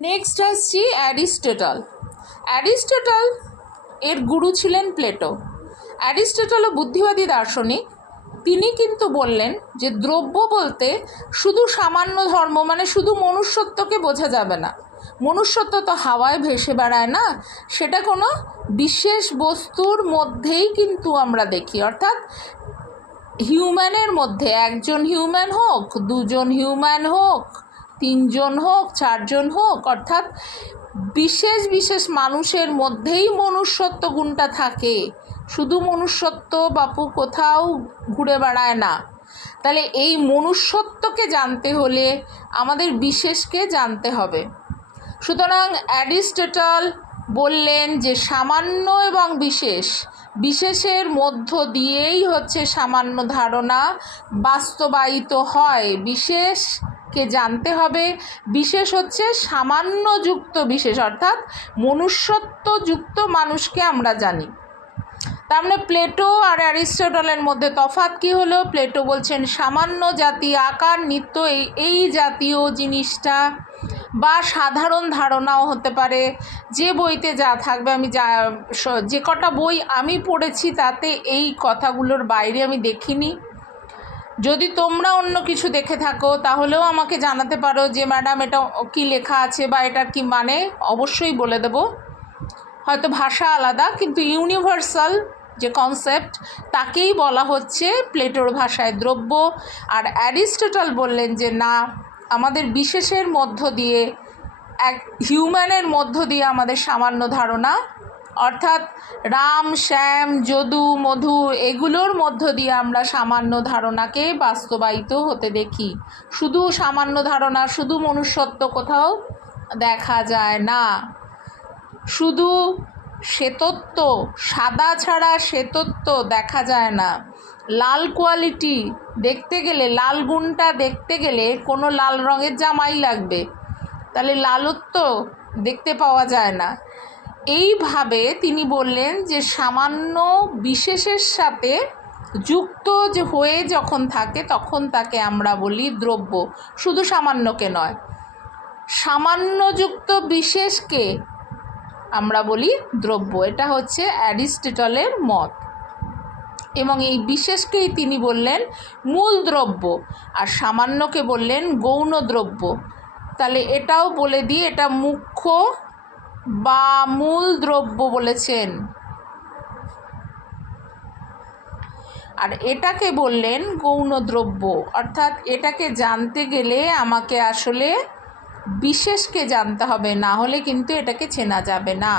Next আসছি Aristotle. Aristotle এর গুরু ছিলেন প্লেটো। অ্যারিস্টটলও বুদ্ধিবাদী দার্শনিক। তিনি কিন্তু বললেন যে দ্রব্য বলতে শুধু সামান্য ধর্ম, মানে শুধু মনুষ্যত্বকে বোঝা যাবে না। মনুষ্যত্ব তো হাওয়ায় ভেসে বেড়ায় না, সেটা কোনো বিশেষ বস্তুর মধ্যেই কিন্তু আমরা দেখি। অর্থাৎ হিউম্যানের মধ্যে, একজন হিউম্যান হোক, দুজন হিউম্যান হোক, তিনজন হোক, চারজন হোক, অর্থাৎ বিশেষ বিশেষ মানুষের মধ্যেই মনুষ্যত্ব গুণটা থাকে। শুধু মনুষ্যত্ব বাপু কোথাও ঘুরে বেড়ায় না। তাহলে এই মনুষ্যত্বকে জানতে হলে আমাদের বিশেষকে জানতে হবে। সুতরাং অ্যারিস্টটল বললেন যে সামান্য এবং বিশেষের মধ্য দিয়েই হচ্ছে সামান্য ধারণা বাস্তবায়িত হয়। বিশেষকে জানতে হবে। বিশেষ হচ্ছে সামান্যযুক্ত বিশেষ, অর্থাৎ মনুষ্যত্বযুক্ত মানুষকে আমরা জানি। তার মানে প্লেটো আর অ্যারিস্টটলের মধ্যে তফাৎ কী হলো? প্লেটো বলছেন সামান্য জাতি, আকার, নিত্য, এই জাতীয় জিনিসটা বা সাধারণ ধারণাও হতে পারে। যে বইতে যা থাকবে, আমি যে কটা বই আমি পড়েছি তাতে এই কথাগুলোর বাইরে আমি দেখিনি। যদি তোমরা অন্য কিছু দেখে থাকো তাহলেও আমাকে জানাতে পারো যে ম্যাডাম এটা কি লেখা আছে বা এটার কি মানে, অবশ্যই বলে দেব। হয়তো ভাষা আলাদা, কিন্তু ইউনিভার্সাল যে কনসেপ্ট তাকেই বলা হচ্ছে প্লেটোর ভাষায় দ্রব্য। আর অ্যারিস্টটল বললেন যে না, আমাদের বিশেষের মধ্য দিয়ে, এক হিউম্যানের মধ্য দিয়ে আমাদের সামান্য ধারণা, অর্থাৎ রাম, শ্যাম, যদু, মধু, এগুলোর মধ্য দিয়ে আমরা সামান্য ধারণাকে বাস্তবায়িত হতে দেখি। শুধু সামান্য ধারণা, শুধু মনুষ্যত্ব কোথাও দেখা যায় না। শুধু শ্বেতত্ব, সাদা ছাড়া শ্বেতত্ব দেখা যায় না। লাল কোয়ালিটি দেখতে গেলে, লাল গুণটা দেখতে গেলে কোনো লাল রঙের জামাই লাগবে, তাহলে লালত্ব দেখতে পাওয়া যায় না। এইভাবে তিনি বললেন যে সামান্য বিশেষের সাথে যুক্ত যে হয়ে যখন থাকে তখন তাকে আমরা বলি দ্রব্য, শুধু সামান্যকে নয়। সামান্যযুক্ত বিশেষকে আমরা বলি দ্রব্য। এটা হচ্ছে অ্যারিস্টটলের মত, এবং এই বিশেষকেই তিনি বললেন মূল দ্রব্য, আর সামান্যকে বললেন গৌণ দ্রব্য। তাহলে এটাও বলে দিয়ে, এটা মুখ্য বা মূল দ্রব্য বলেছেন, আর এটাকে বললেন গৌণ দ্রব্য। অর্থাৎ এটাকে জানতে গেলে আমাকে আসলে বিশেষকে জানতে হবে, না হলে কিন্তু এটাকে চেনা যাবে না।